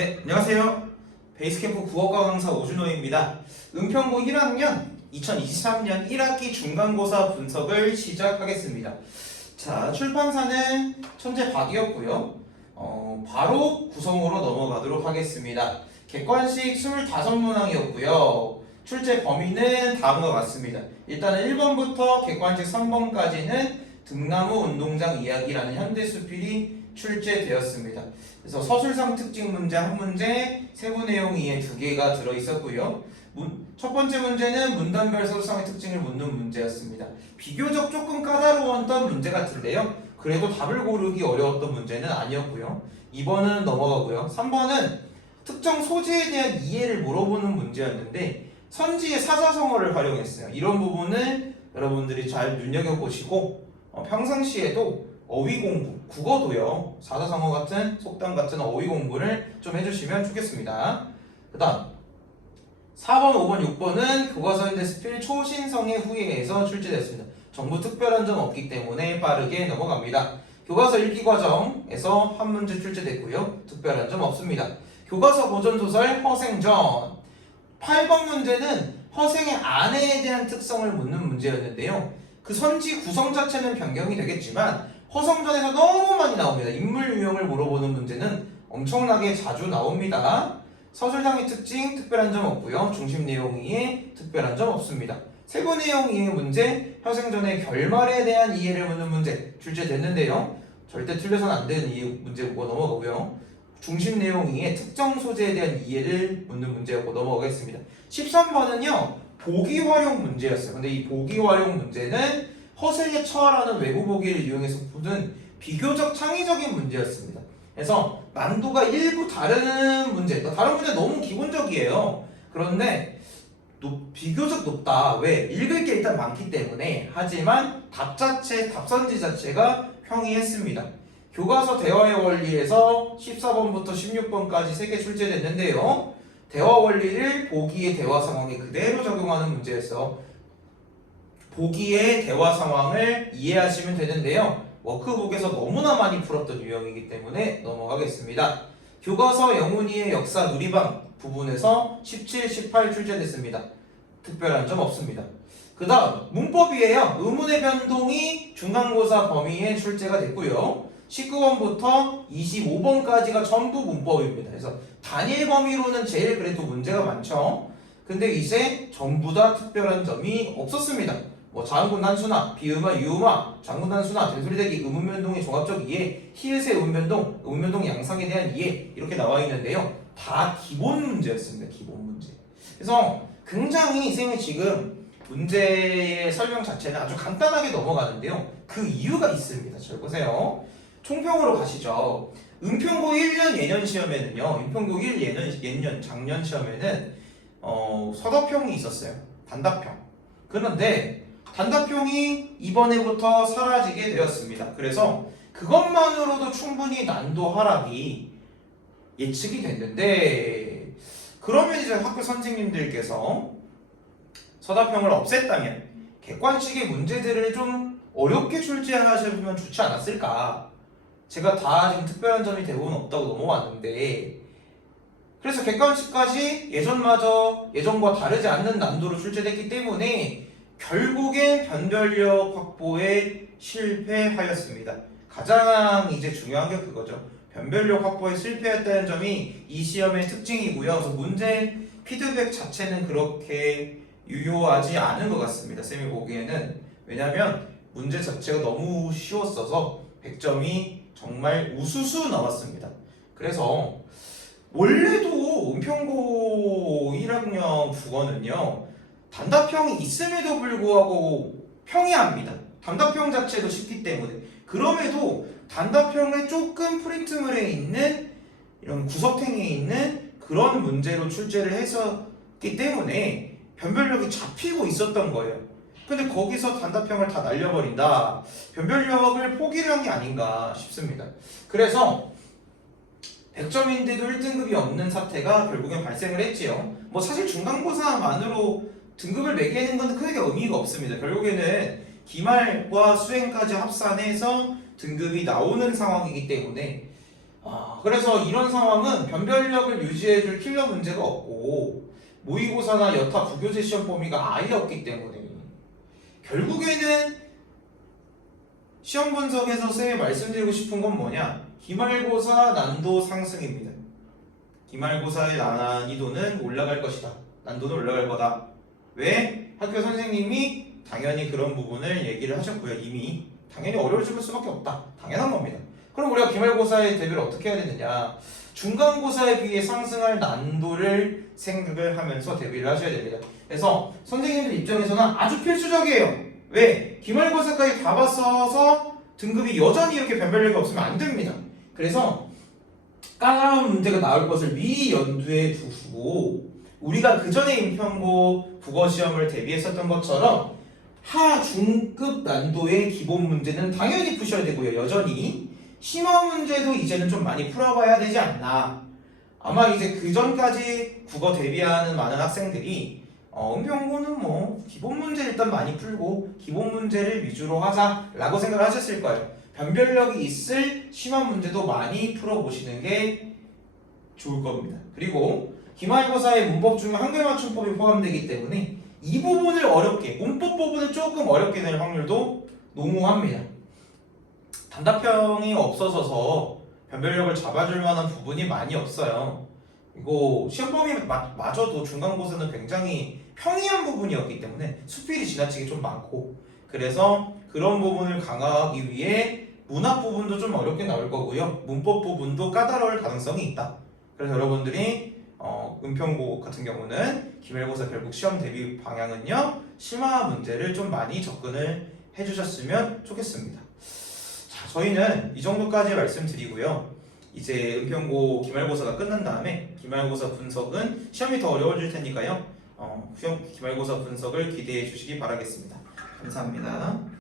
네, 안녕하세요. 베이스캠프 국어과 강사 오준호입니다. 은평고 1학년 2023년 1학기 중간고사 분석을 시작하겠습니다. 자, 출판사는 천재박이었고요. 바로 구성으로 넘어가도록 하겠습니다. 객관식 25문항이었고요. 출제 범위는 다음과 같습니다. 일단은 1번부터 객관식 3번까지는 등나무 운동장 이야기라는 현대수필이 출제되었습니다. 그래서 서술상 특징 문제 한 문제, 세부 내용 이해 두 개가 들어있었고요. 첫 번째 문제는 문단별 서술상의 특징을 묻는 문제였습니다. 비교적 조금 까다로웠던 문제 같은데요. 그래도 답을 고르기 어려웠던 문제는 아니었고요. 2번은 넘어가고요. 3번은 특정 소재에 대한 이해를 물어보는 문제였는데 선지의 사자성어를 활용했어요. 이런 부분을 여러분들이 잘 눈여겨보시고 평상시에도 어휘 공부, 국어도요. 사자성어 같은 속담 같은 어휘 공부를 좀 해주시면 좋겠습니다. 그 다음 4번, 5번, 6번은 교과서 현대수필 초신성의 후예에서 출제됐습니다. 정부 특별한 점 없기 때문에 빠르게 넘어갑니다. 교과서 읽기 과정에서 한 문제 출제됐고요. 특별한 점 없습니다. 교과서 고전소설 허생전 8번 문제는 허생의 아내에 대한 특성을 묻는 문제였는데요. 그 선지 구성 자체는 변경이 되겠지만 허성전에서 너무 많이 나옵니다. 인물 유형을 물어보는 문제는 엄청나게 자주 나옵니다. 서술상의 특징 특별한 점 없고요. 중심 내용 이해 특별한 점 없습니다. 세부 내용 이해 문제, 허생전의 결말에 대한 이해를 묻는 문제 출제됐는데요. 절대 틀려서는 안 되는 이해 문제고 넘어가고요. 중심 내용 이해 특정 소재에 대한 이해를 묻는 문제였고 넘어가겠습니다. 13번은요. 보기 활용 문제였어요. 근데 이 보기 활용 문제는 허생에 처하라는 외부 보기를 이용해서 푸는 비교적 창의적인 문제였습니다. 그래서 난도가 일부 다른 문제, 다른 문제 너무 기본적이에요. 그런데 비교적 높다. 왜? 읽을 게 일단 많기 때문에. 하지만 답선지 자체가 평이했습니다. 교과서 대화의 원리에서 14번부터 16번까지 3개 출제됐는데요. 대화 원리를 보기의 대화 상황에 그대로 적용하는 문제에서 보기의 대화 상황을 이해하시면 되는데요. 워크북에서 너무나 많이 풀었던 유형이기 때문에 넘어가겠습니다. 교과서 영훈이의 역사 누리방 부분에서 17, 18 출제됐습니다. 특별한 점 없습니다. 그 다음 문법이에요. 의문의 변동이 중간고사 범위에 출제가 됐고요. 19번부터 25번까지가 전부 문법입니다. 그래서 단일 범위로는 제일 그래도 문제가 많죠. 근데 이제 전부 다 특별한 점이 없었습니다. 자음군 단순화, 비음화, 유음화, 장군 단순화, 된소리대기, 의문변동의 종합적 이해, 히읗의 의문변동, 의문변동 양상에 대한 이해 이렇게 나와 있는데요. 다 기본 문제였습니다. 기본 문제. 그래서 굉장히 쌤이 지금 문제의 설명 자체는 아주 간단하게 넘어가는데요. 그 이유가 있습니다. 잘 보세요. 총평으로 가시죠. 은평고 1년 예년 시험에는요. 은평고 1 예년 작년 시험에는 서답형이 있었어요. 단답형. 그런데 단답형이 이번에부터 사라지게 되었습니다. 그래서 그것만으로도 충분히 난도 하락이 예측이 됐는데 그러면 이제 학교 선생님들께서 서답형을 없앴다면 객관식의 문제들을 좀 어렵게 출제하시면 좋지 않았을까. 제가 다 지금 특별한 점이 대부분 없다고 넘어왔는데 그래서 객관식까지 예전과 다르지 않는 난도로 출제됐기 때문에 결국엔 변별력 확보에 실패하였습니다. 가장 이제 중요한 게 그거죠. 변별력 확보에 실패했다는 점이 이 시험의 특징이고요. 그래서 문제 피드백 자체는 그렇게 유효하지 않은 것 같습니다. 쌤이 보기에는. 왜냐하면 문제 자체가 너무 쉬웠어서 100점이 정말 우수수 나왔습니다. 그래서 원래도 은평고 1학년 국어는요. 단답형이 있음에도 불구하고 평이합니다. 단답형 자체도 쉽기 때문에. 그럼에도 단답형에 조금 프린트물에 있는 이런 구석탱이에 있는 그런 문제로 출제를 했었기 때문에 변별력이 잡히고 있었던 거예요. 근데 거기서 단답형을 다 날려버린다. 변별력을 포기를 한 게 아닌가 싶습니다. 그래서 100점인데도 1등급이 없는 사태가 결국엔 발생을 했지요. 사실 중간고사만으로 등급을 매기는 건 크게 의미가 없습니다. 결국에는 기말과 수행까지 합산해서 등급이 나오는 상황이기 때문에 그래서 이런 상황은 변별력을 유지해줄 킬러 문제가 없고 모의고사나 여타 부교재 시험 범위가 아예 없기 때문에 결국에는 시험 분석에서 쌤이 말씀드리고 싶은 건 뭐냐? 기말고사 난도 상승입니다. 기말고사의 난이도는 올라갈 것이다. 난도는 올라갈 거다. 왜? 학교 선생님이 당연히 그런 부분을 얘기를 하셨고요. 이미 당연히 어려워질 수밖에 없다. 당연한 겁니다. 그럼 우리가 기말고사의 대비를 어떻게 해야 되느냐? 중간고사에 비해 상승할 난도를 생각을 하면서 대비를 하셔야 됩니다. 그래서 선생님들 입장에서는 아주 필수적이에요. 왜? 기말고사까지 다 봤어서 등급이 여전히 이렇게 변별력이 없으면 안 됩니다. 그래서 까다로운 문제가 나올 것을 미리 연두에 두고 우리가 그 전에 인편고 국어 시험을 대비했었던 것처럼 하 중급 난도의 기본 문제는 당연히 푸셔야 되고요. 여전히 심화 문제도 이제는 좀 많이 풀어봐야 되지 않나. 아마 이제 그 전까지 국어 대비하는 많은 학생들이 은평고는 뭐 기본 문제 일단 많이 풀고 기본 문제를 위주로 하자라고 생각을 하셨을 거예요. 변별력이 있을 심화 문제도 많이 풀어보시는 게 좋을 겁니다. 그리고 기말고사의 문법 중에 한글 맞춤법이 포함되기 때문에 이 부분을 어렵게, 문법 부분을 조금 어렵게 낼 확률도 농후합니다. 단답형이 없어서서 변별력을 잡아줄 만한 부분이 많이 없어요. 이거 시험 범위마저도 중간고사는 굉장히 평이한 부분이었기 때문에 수필이 지나치게 좀 많고 그래서 그런 부분을 강화하기 위해 문학 부분도 좀 어렵게 나올 거고요. 문법 부분도 까다로울 가능성이 있다. 그래서 여러분들이 은평고 같은 경우는 기말고사 결국 시험 대비 방향은요. 심화 문제를 좀 많이 접근을 해주셨으면 좋겠습니다. 자, 저희는 이 정도까지 말씀드리고요. 이제 은평고 기말고사가 끝난 다음에 기말고사 분석은 시험이 더 어려워질 테니까요. 기말고사 분석을 기대해 주시기 바라겠습니다. 감사합니다.